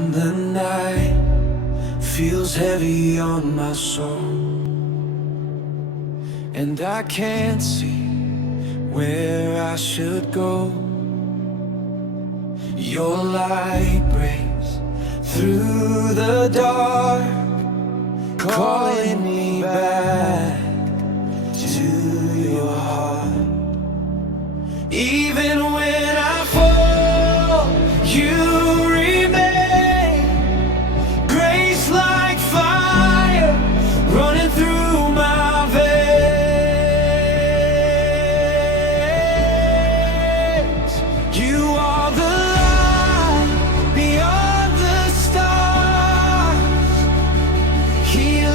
When the night feels heavy on my soul, and I can't see where I should go, your light breaks through the dark, calling me back to your heart. Even when I fall, you remain. Grace like fire running through my veins. You are the light beyond the stars, healing